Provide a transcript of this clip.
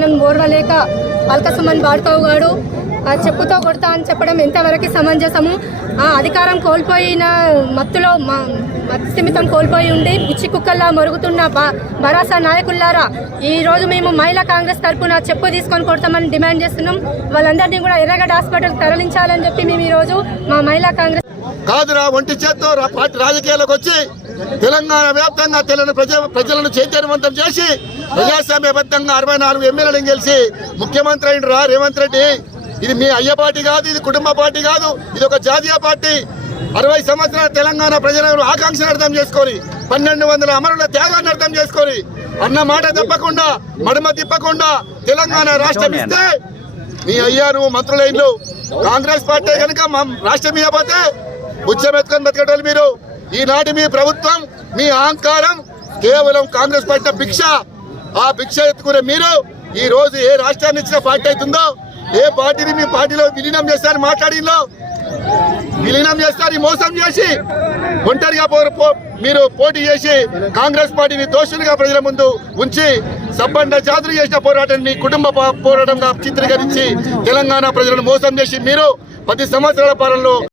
అవమానం ఓర్వలేక అల్కసుమన్ బాడ్కవ్ గారు చెప్పుతో కొడతా అని చెప్పడం ఎంతవరకు సమంజసము? అధికారం కోల్పోయిన మత్తులో మత్స్థిమితం కోల్పోయి ఉండి పిచ్చి కుక్కల్లా మొరుగుతున్న భరాసా నాయకుల్లారా, ఈరోజు మేము మహిళా కాంగ్రెస్ తరఫున చెప్పు తీసుకొని కొడతామని డిమాండ్ చేస్తున్నాం. వాళ్ళందరినీ కూడా ఎర్రగడ్డ హాస్పిటల్ తరలించాలని చెప్పి మేము ఈరోజు మా మహిళా కాంగ్రెస్ కాదురా ఒంటి చేత్తో పార్టీ రాజకీయాలకు వచ్చి తెలంగాణ వ్యాప్తంగా ప్రజలను చైతన్యవంతం చేసి ప్రజాస్వామ్యబద్ధంగా 64 ఎమ్మెల్యేలను గెలిచి ముఖ్యమంత్రి అయినరా రేవంత్ రెడ్డి. ఇది మీ అయ్య పార్టీ కాదు, ఇది కుటుంబ పార్టీ కాదు, ఇది ఒక జాతీయ పార్టీ. 60 సంవత్సరాల తెలంగాణ ప్రజలను ఆకాంక్షను అర్థం చేసుకొని 1200 అమరుల త్యాగాన్ని అర్థం చేసుకొని అన్న మాట తప్పకుండా మడమ తిప్పకుండా తెలంగాణ రాష్ట్రం ఇస్తే మీ అయ్యా నువ్వు మంత్రులైన్లు కాంగ్రెస్ పార్టీ కనుక రాష్ట్రం ఇవ్వకపోతే బుచ్చమెత్తుకొని బతికేటోళ్ళు మీరు. ఈనాటి మీ ప్రభుత్వం మీ అహంకారం కేవలం కాంగ్రెస్ పార్టీ భిక్ష. ఆ భిక్ష ఎత్తుకునే మీరు ఈ రోజు ఏ రాష్ట్రాన్ని ఇచ్చిన పార్టీ అవుతుందో ఏ పార్టీని మీ పార్టీలో విలీనం చేస్తారని మాట్లాడిలో విలీనం చేస్తారు మోసం చేసి ఒంటరిగా మీరు పోటీ చేసి కాంగ్రెస్ పార్టీని దోషులుగా ప్రజల ముందు ఉంచి సబ్బండ జాతులు చేసిన పోరాటాన్ని కుటుంబ పోరాటంగా చిత్రీకరించి తెలంగాణ ప్రజలను మోసం చేసి మీరు 10 సంవత్సరాల పాలనలో